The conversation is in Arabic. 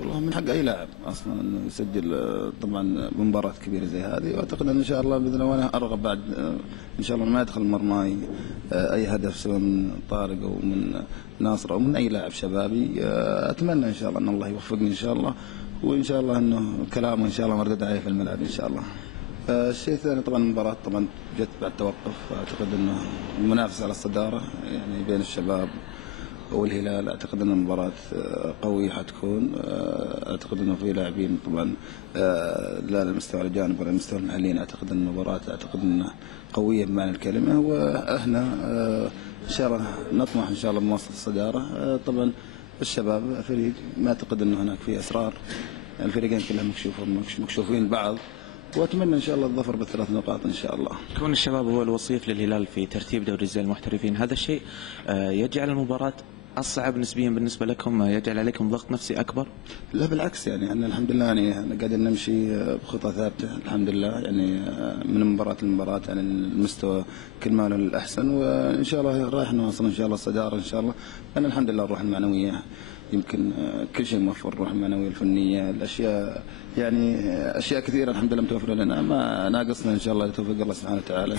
والله من حق اي لاعب اصلا انه يسجل طبعا بمباراه كبيره زي هذه، واعتقد ان شاء الله باذن الله، وانا ارغب بعد ان شاء الله ما يدخل مرماي اي هدف سواء من طارق او من ناصر او من اي لاعب شبابي. اتمنى ان شاء الله ان الله يوفقني ان شاء الله، وان شاء الله انه كلامه ان شاء الله مردود عليه في الملعب ان شاء الله. الشيء الثاني طبعا المباراة طبعا جت بعد توقف، اعتقد انه المنافسة على الصدارة يعني بين الشباب والهلال، اعتقد ان المباراة قوية حتكون. اعتقد انه في لاعبين طبعا لا على مستوى الجانب ولا المستوى المحليين، اعتقد ان المباراة اعتقد انها قوية بمعنى الكلمة، واحنا ان شاء الله نطمح ان شاء الله بمواصلة الصدارة. طبعا الشباب فريق ما اعتقد انه هناك فيه اسرار، الفريقين كلهم مكشوفين بعض، واتمنى ان شاء الله الظفر بالثلاث نقاط ان شاء الله. كون الشباب هو الوصيف للهلال في ترتيب دوري زي المحترفين، هذا الشيء يجعل المباراة أصعب نسبيا بالنسبة لكم، يجعل عليكم ضغط نفسي أكبر؟ لا بالعكس، يعني احنا الحمد لله يعني قاعدين نمشي بخطى ثابته الحمد لله، يعني من مباراة لمباراة يعني المستوى كل ما له الأحسن، وإن شاء الله رايح نواصل إن شاء الله الصدارة إن شاء الله، لأن الحمد لله الروح المعنوية يمكن كل شيء موفر، الروح المعنوية الفنية الأشياء يعني أشياء كثيرة الحمد لله متوفرة لنا، ما ناقصنا إن شاء الله لتوفيق الله سبحانه وتعالى.